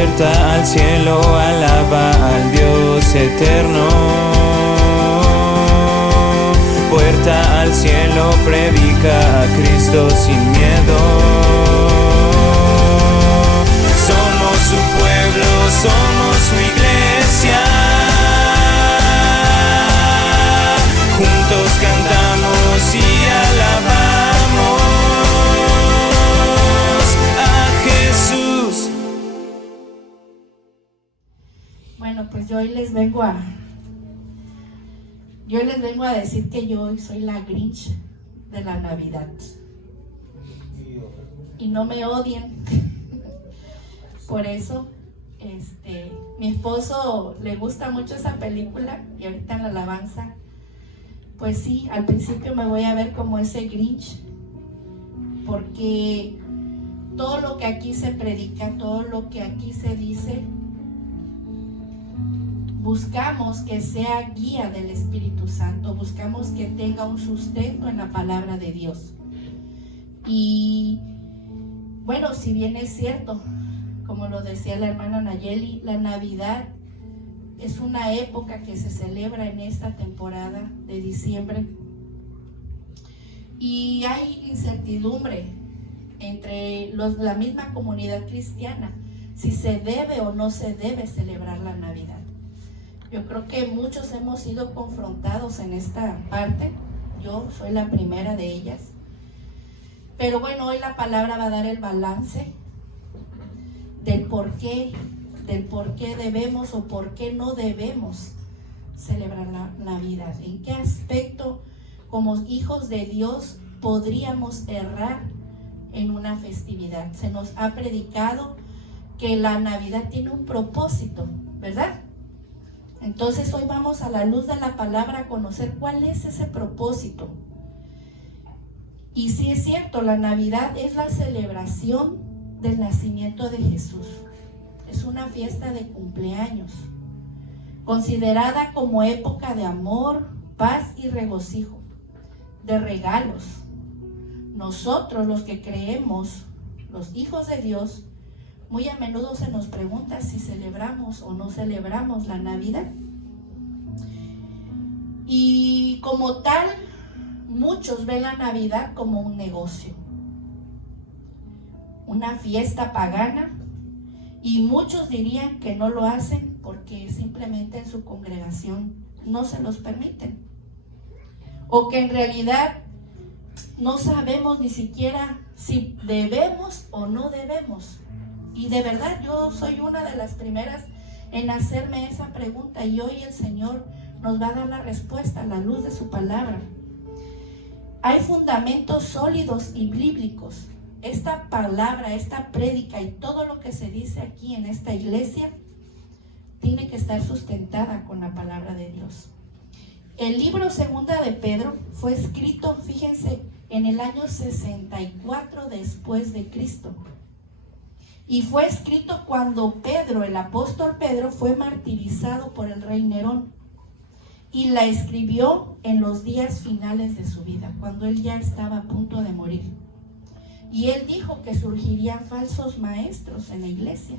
Puerta al cielo, alaba al Dios eterno. Puerta al cielo, predica a Cristo sin miedo. Somos su pueblo, somos su iglesia. Juntos cantamos y alabamos a Jesús. Bueno, pues yo hoy les vengo a decir que yo hoy soy la Grinch de la Navidad. Y no me odien. Por eso, mi esposo le gusta mucho esa película y ahorita en la alabanza, pues sí, al principio me voy a ver como ese Grinch, porque todo lo que aquí se predica, todo lo que aquí se dice, buscamos que sea guía del Espíritu Santo, buscamos que tenga un sustento en la palabra de Dios. Y bueno, si bien es cierto, como lo decía la hermana Nayeli, la Navidad es una época que se celebra en esta temporada de diciembre y hay incertidumbre entre la misma comunidad cristiana si se debe o no se debe celebrar la Navidad. Yo creo que muchos hemos sido confrontados en esta parte, yo soy la primera de ellas, pero bueno, hoy la palabra va a dar el balance del por qué debemos o por qué no debemos celebrar la Navidad. ¿En qué aspecto como hijos de Dios podríamos errar en una festividad? Se nos ha predicado que la Navidad tiene un propósito, ¿verdad? Entonces hoy vamos a la luz de la palabra a conocer cuál es ese propósito. Y sí es cierto, la Navidad es la celebración del nacimiento de Jesús. Es una fiesta de cumpleaños, considerada como época de amor, paz y regocijo, de regalos. Nosotros, los que creemos, los hijos de Dios, muy a menudo se nos pregunta si celebramos o no celebramos la Navidad. Y como tal, muchos ven la Navidad como un negocio, una fiesta pagana, y muchos dirían que no lo hacen porque simplemente en su congregación no se los permiten, o que en realidad no sabemos ni siquiera si debemos o no debemos. Y de verdad yo soy una de las primeras en hacerme esa pregunta, y hoy el Señor nos va a dar la respuesta a la luz de su palabra. Hay fundamentos sólidos y bíblicos. Esta palabra, esta prédica y todo lo que se dice aquí en esta iglesia tiene que estar sustentada con la palabra de Dios. El libro Segunda de Pedro fue escrito, fíjense, en el año 64 después de Cristo. Y fue escrito cuando Pedro, el apóstol Pedro, fue martirizado por el rey Nerón. Y la escribió en los días finales de su vida, cuando él ya estaba a punto de morir. Y él dijo que surgirían falsos maestros en la iglesia.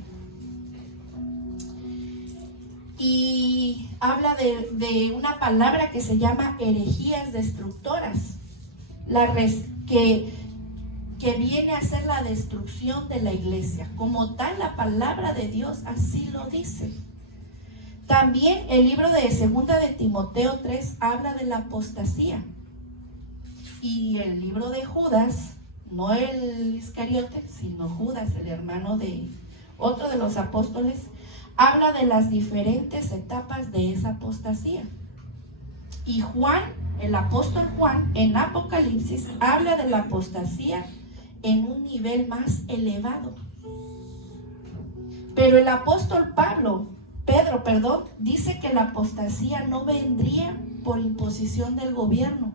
Y habla de una palabra que se llama herejías destructoras, que viene a ser la destrucción de la iglesia. Como tal, la palabra de Dios así lo dice. También el libro de Segunda de Timoteo 3 habla de la apostasía. Y el libro de Judas, no el Iscariote, sino Judas, el hermano de otro de los apóstoles, habla de las diferentes etapas de esa apostasía. Y Juan, el apóstol Juan, en Apocalipsis, habla de la apostasía en un nivel más elevado. Pero el apóstol Pedro, dice que la apostasía no vendría por imposición del gobierno.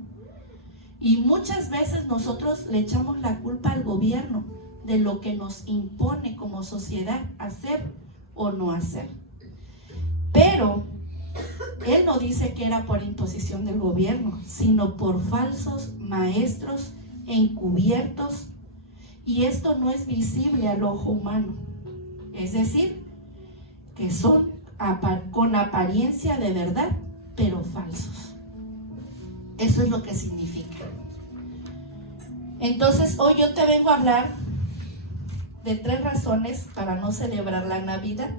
Y muchas veces nosotros le echamos la culpa al gobierno de lo que nos impone como sociedad hacer o no hacer. Pero él no dice que era por imposición del gobierno, sino por falsos maestros encubiertos, y esto no es visible al ojo humano. Es decir, que son con apariencia de verdad, pero falsos. Eso es lo que significa. Entonces, hoy yo te vengo a hablar de 3 razones para no celebrar la Navidad.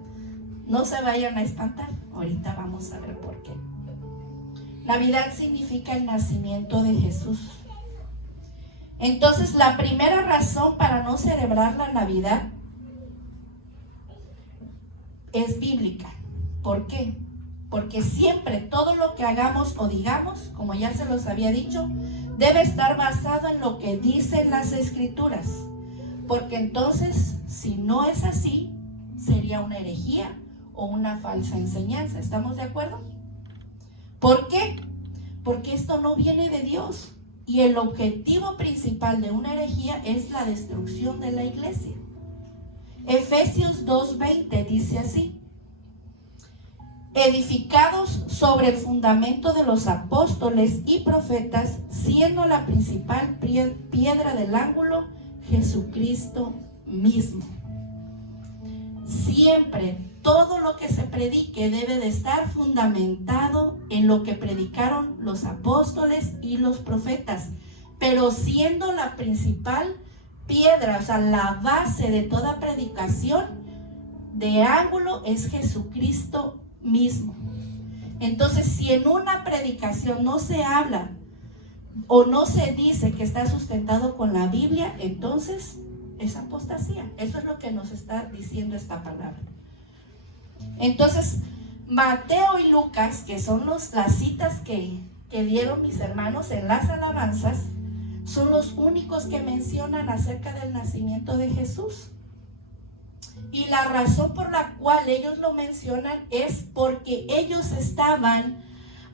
No se vayan a espantar, ahorita vamos a ver por qué. Navidad significa el nacimiento de Jesús. Entonces, la primera razón para no celebrar la Navidad es bíblica. ¿Por qué? Porque siempre todo lo que hagamos o digamos, como ya se los había dicho, debe estar basado en lo que dicen las Escrituras. Porque entonces, si no es así, sería una herejía o una falsa enseñanza. ¿Estamos de acuerdo? ¿Por qué? Porque esto no viene de Dios. Y el objetivo principal de una herejía es la destrucción de la iglesia. Efesios 2:20 dice así: edificados sobre el fundamento de los apóstoles y profetas, siendo la principal piedra del ángulo Jesucristo mismo. Siempre todo lo que se predique debe de estar fundamentado en lo que predicaron los apóstoles y los profetas, pero siendo la principal piedra, o sea, la base de toda predicación de ángulo es Jesucristo mismo. Entonces, si en una predicación no se habla o no se dice que está sustentado con la Biblia, entonces es apostasía. Eso es lo que nos está diciendo esta palabra. Entonces, Mateo y Lucas, que son las citas que dieron mis hermanos en las alabanzas, son los únicos que mencionan acerca del nacimiento de Jesús. Y la razón por la cual ellos lo mencionan es porque ellos estaban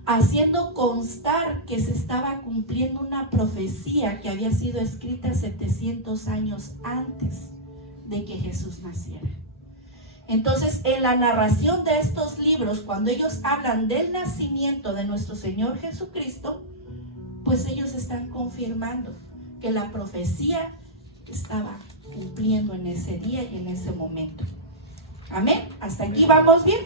haciendo constar que se estaba cumpliendo una profecía que había sido escrita 700 años antes de que Jesús naciera. Entonces, en la narración de estos libros, cuando ellos hablan del nacimiento de nuestro Señor Jesucristo, pues ellos están confirmando que la profecía estaba cumpliendo en ese día y en ese momento. Amén. ¿Hasta aquí vamos bien?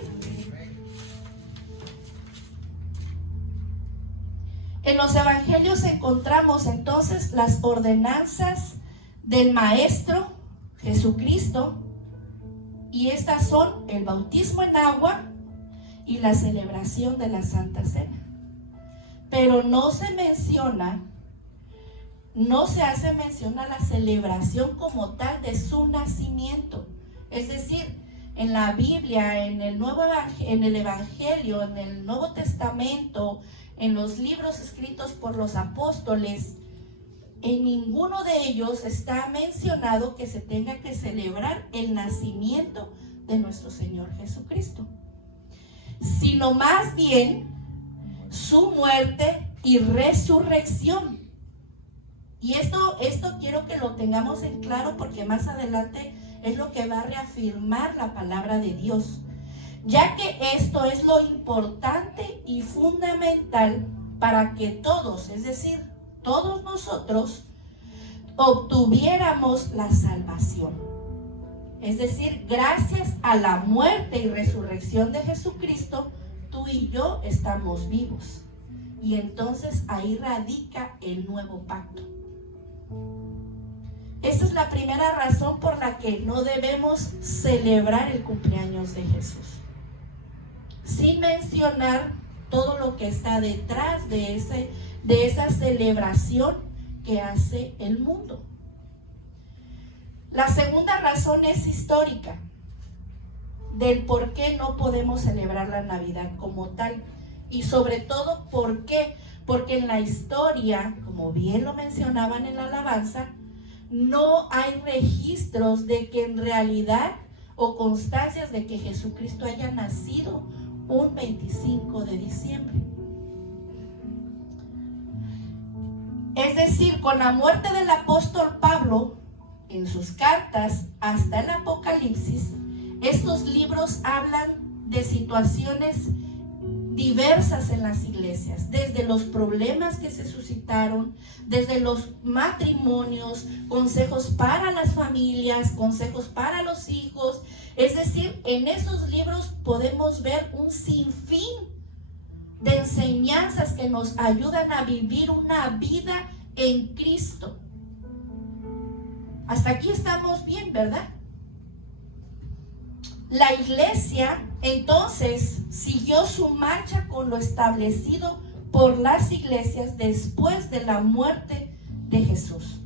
En los evangelios encontramos entonces las ordenanzas del Maestro Jesucristo, y estas son el bautismo en agua y la celebración de la Santa Cena. Pero no se hace mención a la celebración como tal de su nacimiento. Es decir, en la Biblia, en el Evangelio, en el Nuevo Testamento, en los libros escritos por los apóstoles, en ninguno de ellos está mencionado que se tenga que celebrar el nacimiento de nuestro Señor Jesucristo, sino más bien su muerte y resurrección. Y esto quiero que lo tengamos en claro, porque más adelante es lo que va a reafirmar la palabra de Dios, ya que esto es lo importante y fundamental para que todos, es decir, todos nosotros, obtuviéramos la salvación. Es decir, gracias a la muerte y resurrección de Jesucristo, tú y yo estamos vivos. Y entonces ahí radica el nuevo pacto. Esta es la primera razón por la que no debemos celebrar el cumpleaños de Jesús, sin mencionar todo lo que está detrás de esa celebración que hace el mundo. La segunda razón es histórica, del por qué no podemos celebrar la Navidad como tal. Y sobre todo, ¿por qué? Porque en la historia, como bien lo mencionaban en la alabanza, no hay registros de que en realidad o constancias de que Jesucristo haya nacido un 25 de diciembre. Es decir, con la muerte del apóstol Pablo, en sus cartas hasta el Apocalipsis, estos libros hablan de situaciones diversas en las iglesias, desde los problemas que se suscitaron, desde los matrimonios, consejos para las familias, consejos para los hijos, Es decir, en esos libros podemos ver un sinfín de enseñanzas que nos ayudan a vivir una vida en Cristo. Hasta aquí estamos bien, ¿verdad? La iglesia entonces siguió su marcha con lo establecido por las iglesias después de la muerte de Jesús.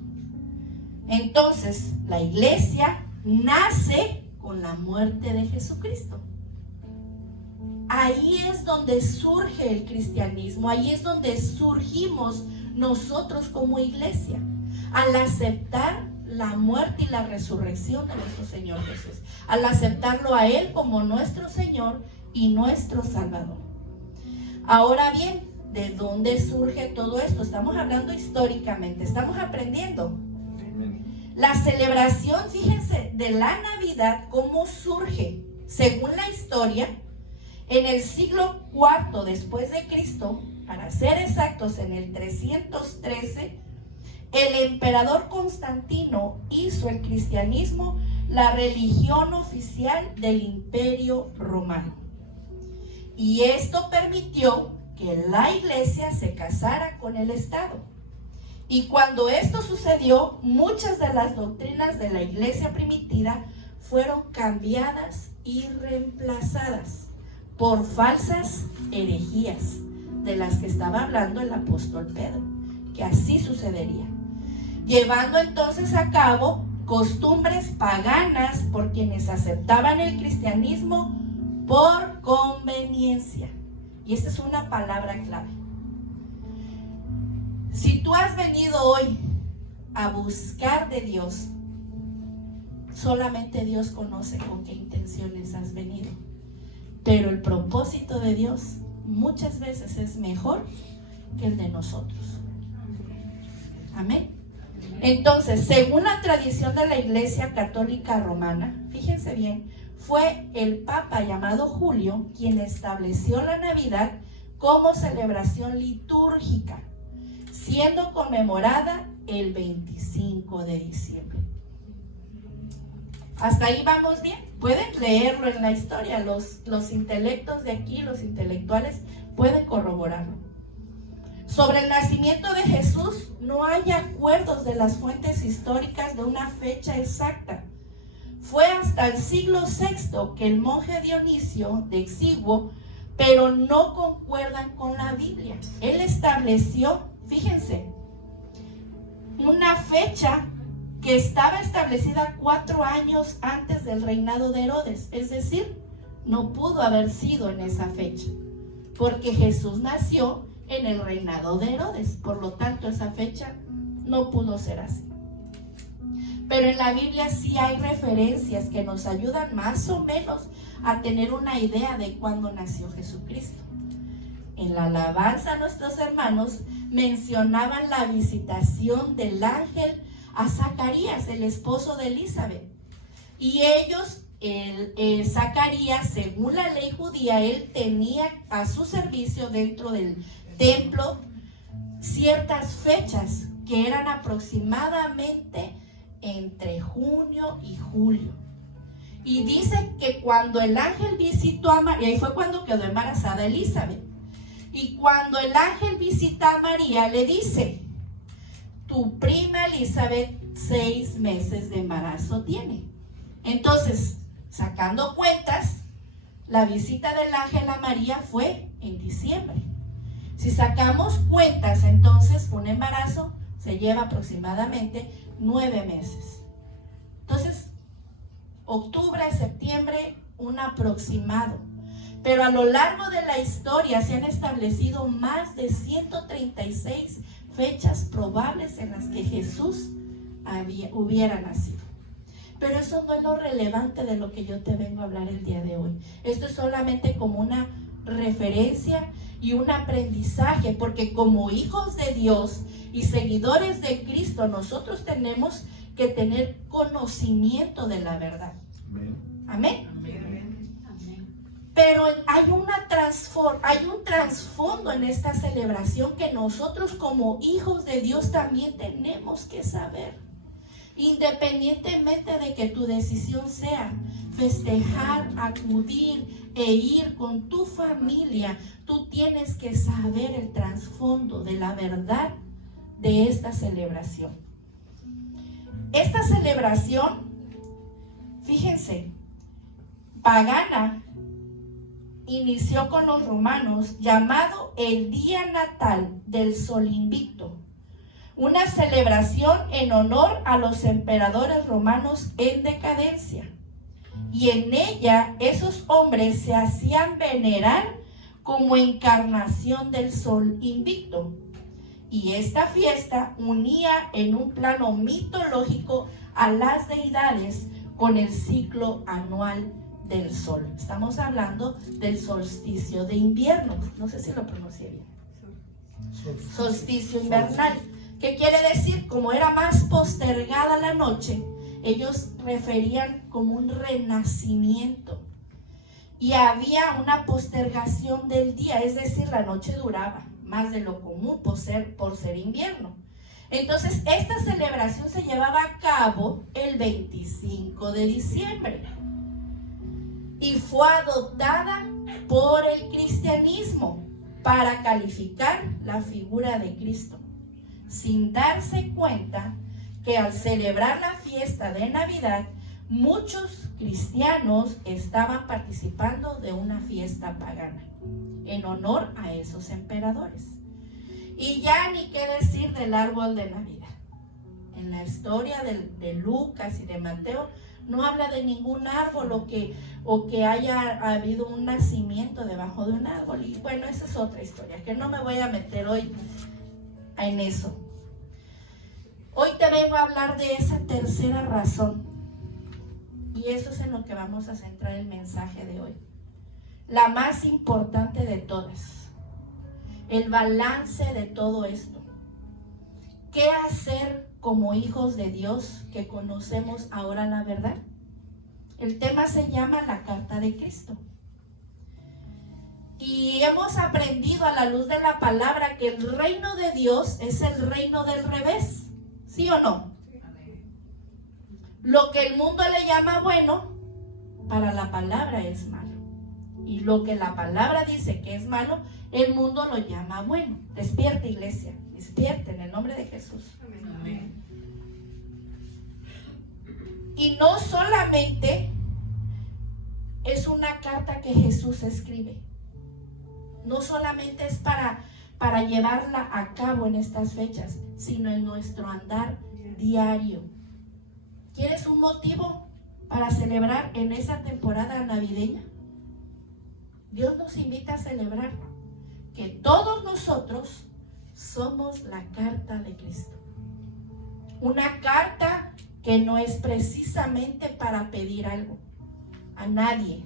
Entonces, la iglesia nace con la muerte de Jesucristo. Ahí es donde surge el cristianismo, ahí es donde surgimos nosotros como iglesia, al aceptar la muerte y la resurrección de nuestro Señor Jesús, al aceptarlo a Él como nuestro Señor y nuestro Salvador. Ahora bien, ¿de dónde surge todo esto? Estamos hablando históricamente, estamos aprendiendo. La celebración, fíjense, de la Navidad, ¿cómo surge? Según la historia, en el siglo IV después de Cristo, para ser exactos, en el 313, el emperador Constantino hizo el cristianismo la religión oficial del Imperio Romano. Y esto permitió que la iglesia se casara con el Estado. Y cuando esto sucedió, muchas de las doctrinas de la iglesia primitiva fueron cambiadas y reemplazadas por falsas herejías, de las que estaba hablando el apóstol Pedro, que así sucedería, llevando entonces a cabo costumbres paganas por quienes aceptaban el cristianismo por conveniencia. Y esta es una palabra clave. Si tú has venido hoy a buscar de Dios, solamente Dios conoce con qué intenciones has venido. Pero el propósito de Dios muchas veces es mejor que el de nosotros. Amén. Entonces, según la tradición de la Iglesia Católica Romana, fíjense bien, fue el Papa llamado Julio quien estableció la Navidad como celebración litúrgica, siendo conmemorada el 25 de diciembre. Hasta ahí vamos bien. Pueden leerlo en la historia. Los intelectos de aquí, los intelectuales, pueden corroborarlo. Sobre el nacimiento de Jesús no hay acuerdos de las fuentes históricas de una fecha exacta. Fue hasta el siglo VI que el monje Dionisio de Exiguo, pero no concuerdan con la Biblia. Él estableció, fíjense, una fecha que estaba establecida 4 años antes del reinado de Herodes. Es decir, no pudo haber sido en esa fecha, porque Jesús nació en el reinado de Herodes. Por lo tanto, esa fecha no pudo ser así. Pero en la Biblia sí hay referencias que nos ayudan más o menos a tener una idea de cuándo nació Jesucristo. En la alabanza a nuestros hermanos mencionaban la visitación del ángel a Zacarías, el esposo de Elizabeth. Y ellos, Zacarías, según la ley judía, él tenía a su servicio dentro del templo ciertas fechas que eran aproximadamente entre junio y julio. Y dice que cuando el ángel visitó a María, y ahí fue cuando quedó embarazada Elizabeth, y cuando el ángel visita a María, le dice: tu prima Elizabeth 6 meses de embarazo tiene. Entonces, sacando cuentas, la visita del ángel a María fue en diciembre. Si sacamos cuentas, entonces un embarazo se lleva aproximadamente 9 meses. Entonces, octubre, septiembre, un aproximado. Pero a lo largo de la historia se han establecido más de 136 fechas probables en las que Jesús hubiera nacido. Pero eso no es lo relevante de lo que yo te vengo a hablar el día de hoy. Esto es solamente como una referencia y un aprendizaje, porque como hijos de Dios y seguidores de Cristo, nosotros tenemos que tener conocimiento de la verdad. Amén. Pero hay un trasfondo en esta celebración que nosotros como hijos de Dios también tenemos que saber. Independientemente de que tu decisión sea festejar, acudir e ir con tu familia, tú tienes que saber el trasfondo de la verdad de esta celebración. Esta celebración, fíjense, pagana, inició con los romanos, llamado el Día Natal del Sol Invicto, una celebración en honor a los emperadores romanos en decadencia. Y en ella esos hombres se hacían venerar como encarnación del Sol Invicto. Y esta fiesta unía en un plano mitológico a las deidades con el ciclo anual del sol. Estamos hablando del solsticio de invierno. No sé si lo pronuncié bien. Solsticio invernal. ¿Qué quiere decir? Como era más postergada la noche, ellos referían como un renacimiento. Y había una postergación del día, es decir, la noche duraba más de lo común por ser invierno. Entonces, esta celebración se llevaba a cabo el 25 de diciembre y fue adoptada por el cristianismo para calificar la figura de Cristo, sin darse cuenta que al celebrar la fiesta de Navidad, muchos cristianos estaban participando de una fiesta pagana en honor a esos emperadores. Y ya ni qué decir del árbol de Navidad. En la historia de Lucas y de Mateo no habla de ningún árbol o que haya habido un nacimiento debajo de un árbol. Y bueno, esa es otra historia, que no me voy a meter hoy en eso. Hoy te vengo a hablar de esa tercera razón. Y eso es en lo que vamos a centrar el mensaje de hoy. La más importante de todas. El balance de todo esto. ¿Qué hacer como hijos de Dios que conocemos ahora la verdad? El tema se llama la carta de Cristo. Y hemos aprendido a la luz de la palabra que el reino de Dios es el reino del revés. ¿Sí o no? Lo que el mundo le llama bueno, para la palabra es malo. Y lo que la palabra dice que es malo, el mundo lo llama bueno. Despierta, iglesia, despierta en el nombre de Jesús. Amén. Y no solamente es una carta que Jesús escribe, no solamente es para llevarla a cabo en estas fechas, sino en nuestro andar diario. ¿Quieres un motivo para celebrar en esa temporada navideña? Dios nos invita a celebrar que todos nosotros somos la carta de Cristo. Una carta que no es precisamente para pedir algo a nadie.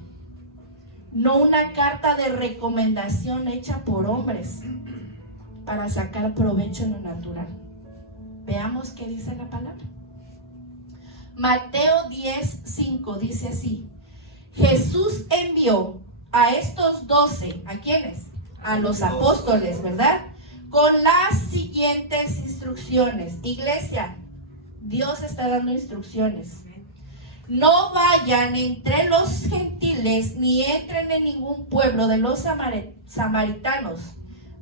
No una carta de recomendación hecha por hombres para sacar provecho en lo natural. Veamos qué dice la palabra. Mateo 10:5 dice así: Jesús envió a estos 12, ¿a quiénes? A los apóstoles, ¿verdad? Con las siguientes instrucciones. Iglesia, Dios está dando instrucciones. No vayan entre los gentiles ni entren en ningún pueblo de los samaritanos.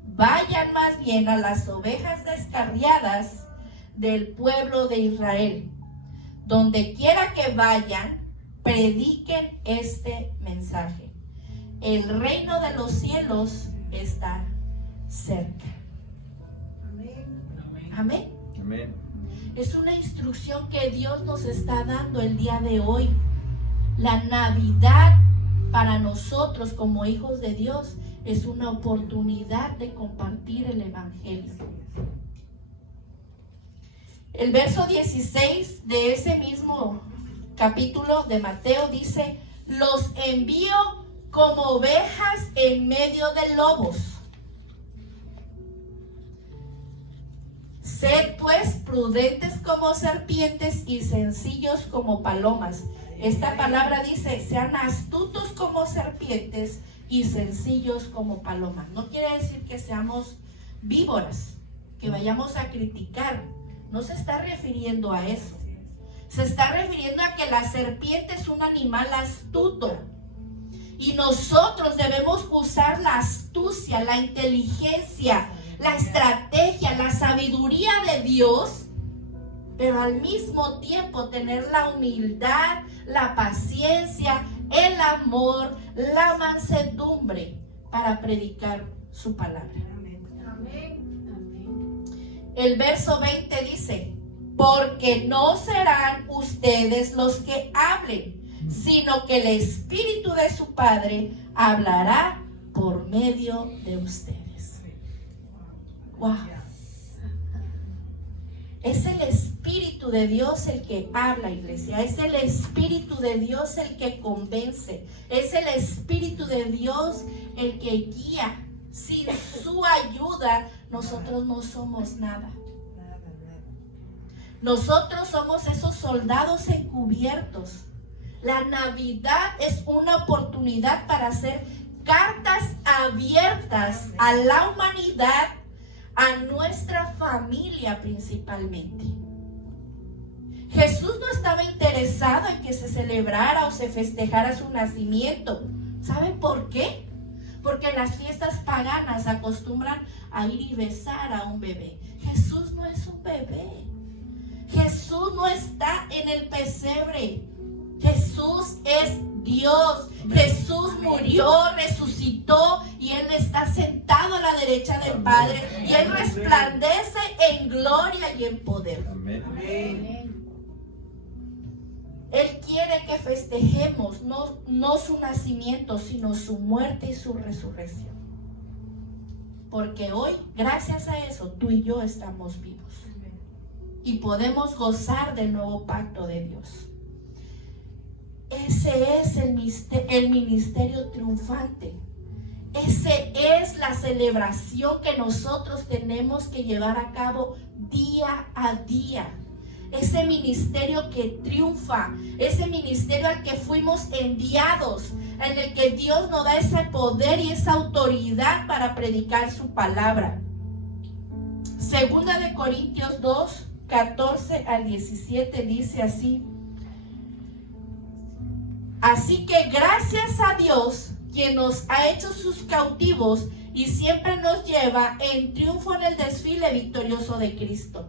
Vayan más bien a las ovejas descarriadas del pueblo de Israel. Donde quiera que vayan, prediquen este mensaje. El reino de los cielos está cerca. Amén. Amén. Es una instrucción que Dios nos está dando el día de hoy. La Navidad para nosotros como hijos de Dios es una oportunidad de compartir el Evangelio. El verso 16 de ese mismo capítulo de Mateo dice: los envío como ovejas en medio de lobos. Sed pues prudentes como serpientes y sencillos como palomas. Esta palabra dice: sean astutos como serpientes y sencillos como palomas. No quiere decir que seamos víboras, que vayamos a criticar. No se está refiriendo a eso. Se está refiriendo a que la serpiente es un animal astuto. Y nosotros debemos usar la astucia, la inteligencia, la estrategia, la sabiduría de Dios, pero al mismo tiempo tener la humildad, la paciencia, el amor, la mansedumbre para predicar su palabra. El verso 20 dice: porque no serán ustedes los que hablen, sino que el Espíritu de su Padre hablará por medio de ustedes. Wow. Es el Espíritu de Dios el que habla, iglesia. Es el Espíritu de Dios el que convence. Es el Espíritu de Dios el que guía. Sin su ayuda, nosotros no somos nada. Nosotros somos esos soldados encubiertos. La Navidad es una oportunidad para hacer cartas abiertas a la humanidad, a nuestra familia principalmente. Jesús no estaba interesado en que se celebrara o se festejara su nacimiento. ¿Saben por qué? Porque en las fiestas paganas acostumbran a ir y besar a un bebé. Jesús no es un bebé. Jesús no está en el pesebre. Jesús es Dios. Jesús murió, resucitó y Él está sentado a la derecha del Padre. Y Él resplandece en gloria y en poder. Amén. Él quiere que festejemos no su nacimiento, sino su muerte y su resurrección. Porque hoy, gracias a eso, tú y yo estamos vivos. Y podemos gozar del nuevo pacto de Dios. Ese es el ministerio triunfante. Ese es la celebración que nosotros tenemos que llevar a cabo día a día. Ese ministerio que triunfa, ese ministerio al que fuimos enviados, en el que Dios nos da ese poder y esa autoridad para predicar su palabra. Segunda de Corintios 2, 14 al 17 dice así: así que gracias a Dios, quien nos ha hecho sus cautivos y siempre nos lleva en triunfo en el desfile victorioso de Cristo.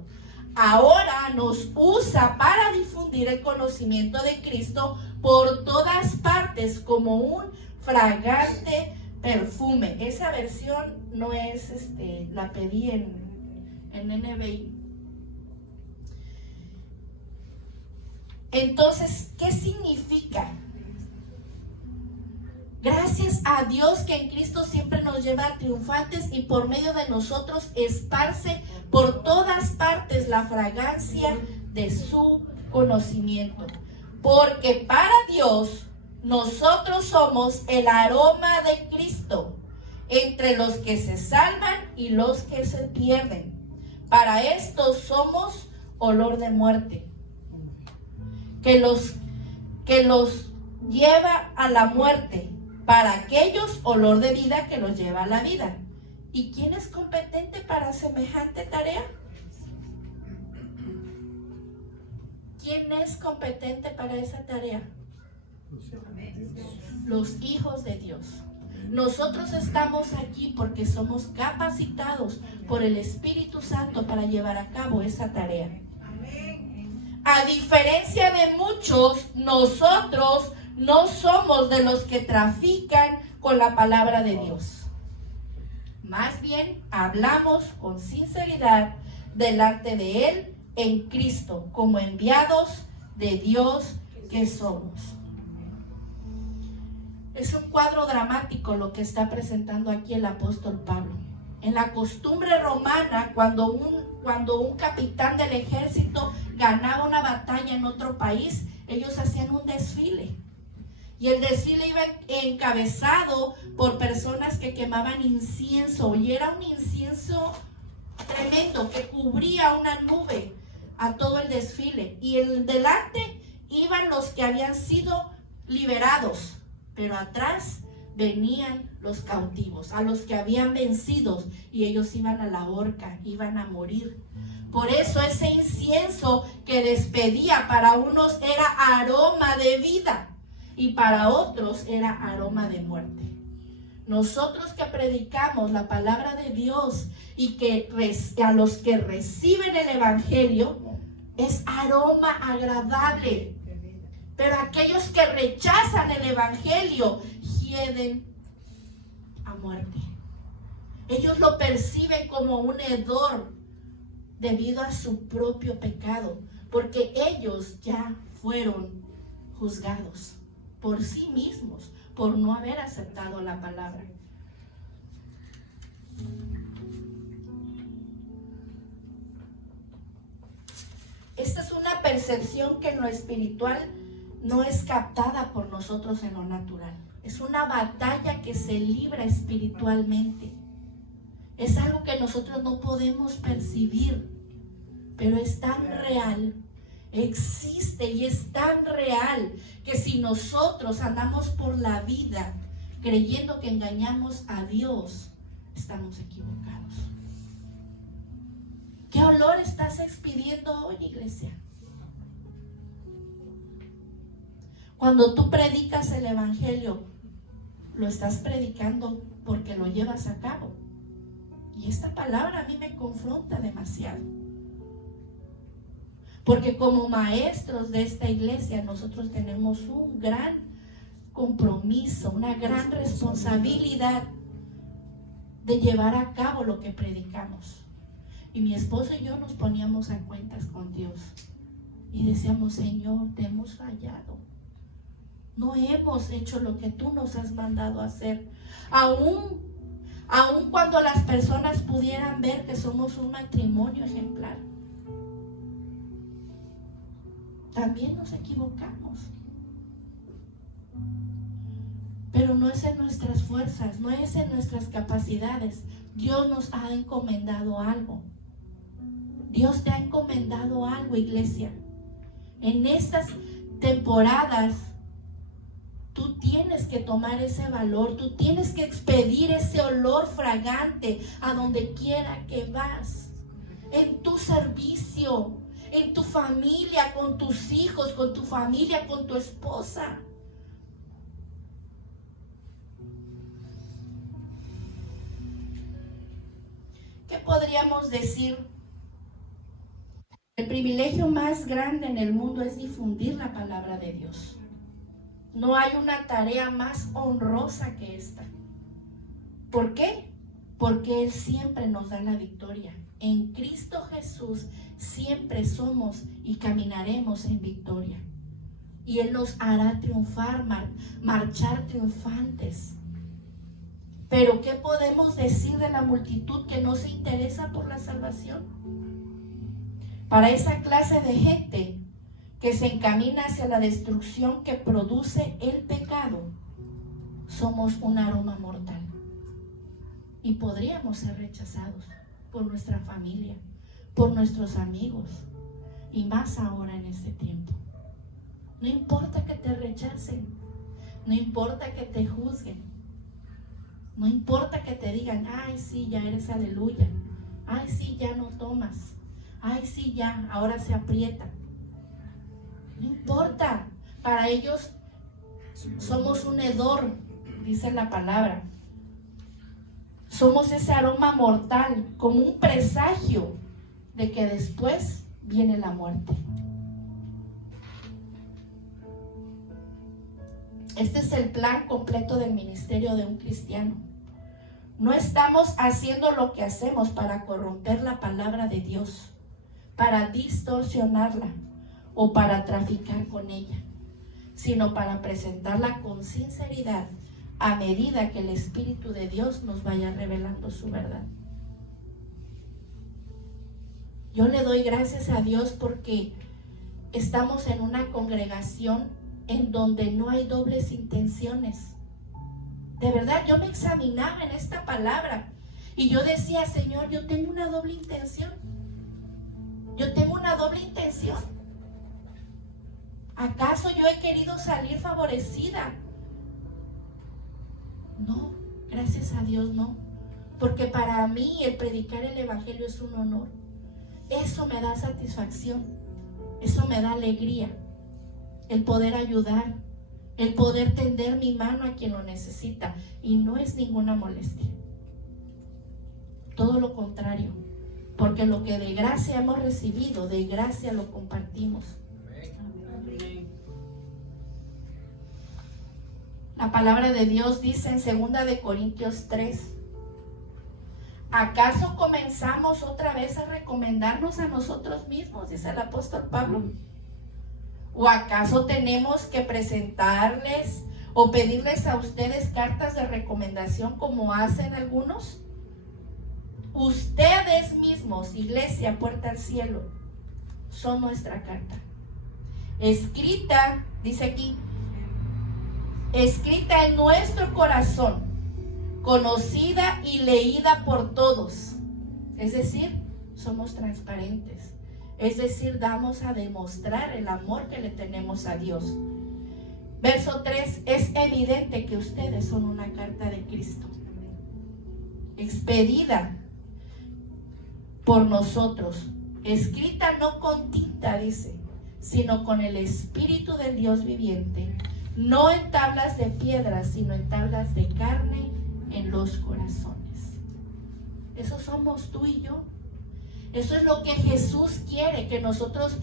Ahora nos usa para difundir el conocimiento de Cristo por todas partes como un fragante perfume. Esa versión no es, la pedí en NBI. Entonces, ¿qué significa? Gracias a Dios que en Cristo siempre nos lleva triunfantes y por medio de nosotros esparce por todas partes la fragancia de su conocimiento. Porque para Dios nosotros somos el aroma de Cristo entre los que se salvan y los que se pierden. Para estos somos olor de muerte, que los lleva a la muerte. Para aquellos, olor de vida que los lleva a la vida. ¿Y quién es competente para semejante tarea? ¿Quién es competente para esa tarea? Los hijos de Dios. Nosotros estamos aquí porque somos capacitados por el Espíritu Santo para llevar a cabo esa tarea. A diferencia de muchos, nosotros no somos de los que trafican con la palabra de Dios. Más bien, hablamos con sinceridad delante de Él en Cristo, como enviados de Dios que somos. Es un cuadro dramático lo que está presentando aquí el apóstol Pablo. En la costumbre romana, cuando un capitán del ejército ganaba una batalla en otro país, ellos hacían un desfile. Y el desfile iba encabezado por personas que quemaban incienso. Y era un incienso tremendo que cubría una nube a todo el desfile. Y en delante iban los que habían sido liberados. Pero atrás venían los cautivos, a los que habían vencido. Y ellos iban a la horca, iban a morir. Por eso ese incienso que que despedía para unos era aroma de vida y para otros era aroma de muerte. Nosotros que predicamos la palabra de Dios y que a los que reciben el evangelio es aroma agradable, pero aquellos que rechazan el evangelio hieden a muerte. Ellos lo perciben como un hedor debido a su propio pecado, porque ellos ya fueron juzgados por sí mismos por no haber aceptado la palabra. Esta es una percepción que en lo espiritual no es captada por nosotros en lo natural. Es una batalla que se libra espiritualmente. Es algo que nosotros no podemos percibir, pero es tan real, existe y es tan real que si nosotros andamos por la vida creyendo que engañamos a Dios, estamos equivocados. ¿Qué olor estás expidiendo hoy, iglesia? Cuando tú predicas el evangelio, lo estás predicando porque lo llevas a cabo. Y esta palabra a mí me confronta demasiado. Porque como maestros de esta iglesia, nosotros tenemos un gran compromiso, una gran responsabilidad de llevar a cabo lo que predicamos. Y mi esposo y yo nos poníamos a cuentas con Dios. Y decíamos, Señor, te hemos fallado. No hemos hecho lo que tú nos has mandado a hacer. Aún cuando las personas pudieran ver que somos un matrimonio ejemplar, también nos equivocamos. Pero no es en nuestras fuerzas, no es en nuestras capacidades. Dios nos ha encomendado algo. Dios te ha encomendado algo, iglesia. En estas temporadas, tú tienes que tomar ese valor, tú tienes que expedir ese olor fragante a donde quiera que vas, en tu servicio, en tu familia, con tus hijos, con tu familia, con tu esposa. ¿Qué podríamos decir? El privilegio más grande en el mundo es difundir la palabra de Dios. No hay una tarea más honrosa que esta. ¿Por qué? Porque Él siempre nos da la victoria. En Cristo Jesús siempre somos y caminaremos en victoria. Y Él nos hará triunfar, marchar triunfantes. Pero ¿qué podemos decir de la multitud que no se interesa por la salvación? Para esa clase de gente que se encamina hacia la destrucción que produce el pecado, somos un aroma mortal. Y podríamos ser rechazados por nuestra familia, por nuestros amigos, y más ahora en este tiempo. No importa que te rechacen, no importa que te juzguen, no importa que te digan, ay sí, ya eres aleluya, ay sí, ya no tomas, ay sí, ya, ahora se aprieta. No importa, para ellos somos un hedor, dice la palabra. Somos ese aroma mortal, como un presagio de que después viene la muerte. Este es el plan completo del ministerio de un cristiano. No estamos haciendo lo que hacemos para corromper la palabra de Dios, para distorsionarla o para traficar con ella, sino para presentarla con sinceridad a medida que el Espíritu de Dios nos vaya revelando su verdad. Yo le doy gracias a Dios porque estamos en una congregación en donde no hay dobles intenciones. De verdad, yo me examinaba en esta palabra y yo decía, Señor, yo tengo una doble intención. Yo tengo una doble intención. ¿Acaso yo he querido salir favorecida? No, gracias a Dios no. Porque para mí el predicar el evangelio es un honor. Eso me da satisfacción. Eso me da alegría, el poder ayudar, el poder tender mi mano a quien lo necesita. Y no es ninguna molestia. Todo lo contrario. Porque lo que de gracia hemos recibido, de gracia lo compartimos. Amén. La palabra de Dios dice en 2 de Corintios 3. ¿Acaso comenzamos otra vez a recomendarnos a nosotros mismos? Dice el apóstol Pablo. ¿O acaso tenemos que presentarles o pedirles a ustedes cartas de recomendación como hacen algunos? Ustedes mismos, Iglesia Puerta al Cielo, son nuestra carta. Escrita, dice aquí, escrita en nuestro corazón, conocida y leída por todos. Es decir, somos transparentes. Es decir, damos a demostrar el amor que le tenemos a Dios. Verso 3, es evidente que ustedes son una carta de Cristo, expedida por nosotros, escrita no con tinta, dice, sino con el Espíritu del Dios viviente, no en tablas de piedra, sino en tablas de carne en los corazones. Eso somos tú y yo. Eso es lo que Jesús quiere, que nosotros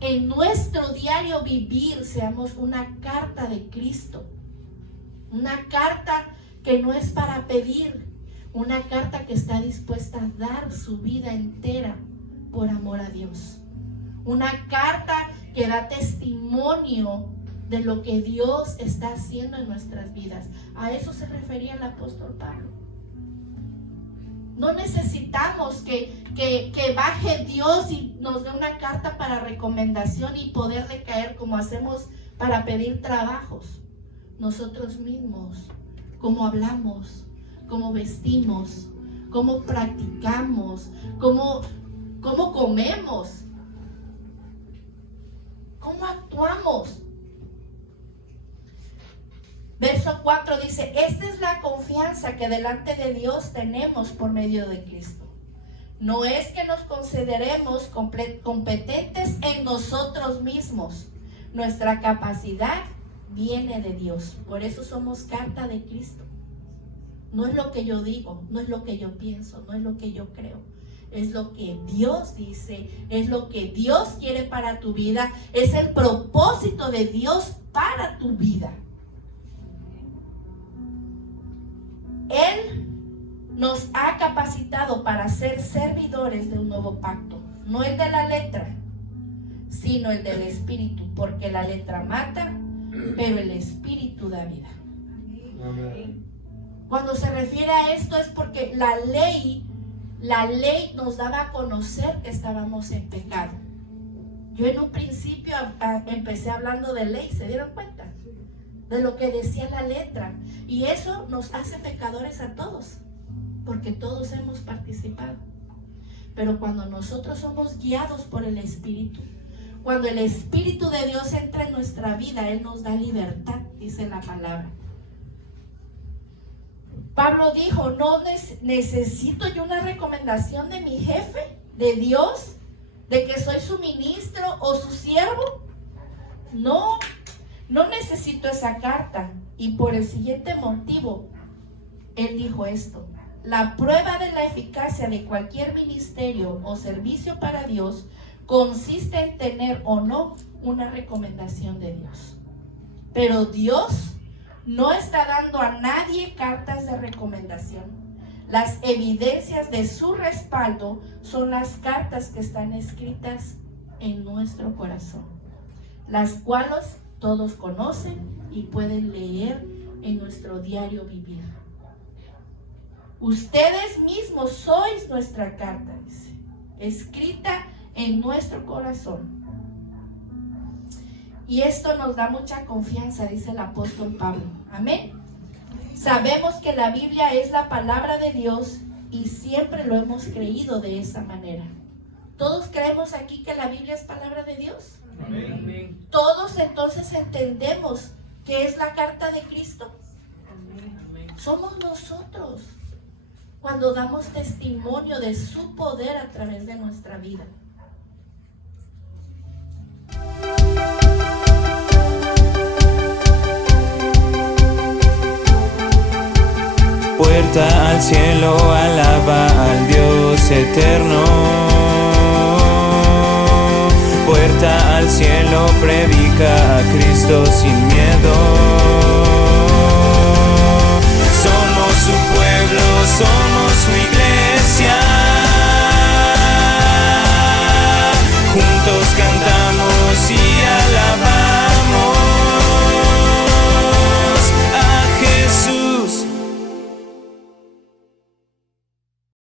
en nuestro diario vivir seamos una carta de Cristo. Una carta que no es para pedir, una carta que está dispuesta a dar su vida entera por amor a Dios. Una carta que da testimonio de lo que Dios está haciendo en nuestras vidas. A eso se refería el apóstol Pablo. No necesitamos que baje Dios y nos dé una carta para recomendación y poderle caer como hacemos para pedir trabajos. Nosotros mismos, cómo hablamos, cómo vestimos, cómo practicamos, cómo comemos, cómo actuamos. Verso 4 dice, esta es la confianza que delante de Dios tenemos por medio de Cristo. No es que nos consideremos competentes en nosotros mismos. Nuestra capacidad viene de Dios. Por eso somos carta de Cristo. No es lo que yo digo, no es lo que yo pienso, no es lo que yo creo. Es lo que Dios dice, es lo que Dios quiere para tu vida, es el propósito de Dios para tu vida. Él nos ha capacitado para ser servidores de un nuevo pacto, no el de la letra, sino el del Espíritu, porque la letra mata, pero el Espíritu da vida. Amén. Cuando se refiere a esto es porque la ley nos daba a conocer que estábamos en pecado. Yo en un principio empecé hablando de ley, ¿se dieron cuenta? De lo que decía la letra. Y eso nos hace pecadores a todos, porque todos hemos participado. Pero cuando nosotros somos guiados por el Espíritu, cuando el Espíritu de Dios entra en nuestra vida, Él nos da libertad, dice la palabra. Pablo dijo, no necesito yo una recomendación de mi jefe, de Dios, de que soy su ministro o su siervo. No necesito esa carta. Y por el siguiente motivo, él dijo esto: la prueba de la eficacia de cualquier ministerio o servicio para Dios consiste en tener o no una recomendación de Dios. Pero Dios no está dando a nadie cartas de recomendación. Las evidencias de su respaldo son las cartas que están escritas en nuestro corazón, las cuales todos conocen y pueden leer en nuestro diario vivir. Ustedes mismos sois nuestra carta, dice, escrita en nuestro corazón. Y esto nos da mucha confianza, dice el apóstol Pablo. Amén. Sabemos que la Biblia es la palabra de Dios y siempre lo hemos creído de esa manera. ¿Todos creemos aquí que la Biblia es palabra de Dios? Amén. Todos entonces entendemos que es la carta de Cristo. Amén. Somos nosotros cuando damos testimonio de su poder a través de nuestra vida. puerta al cielo, alaba al Dios eterno. Puerta al cielo, predica a Cristo sin miedo. Somos su pueblo, somos su iglesia. Juntos cantamos y alabamos.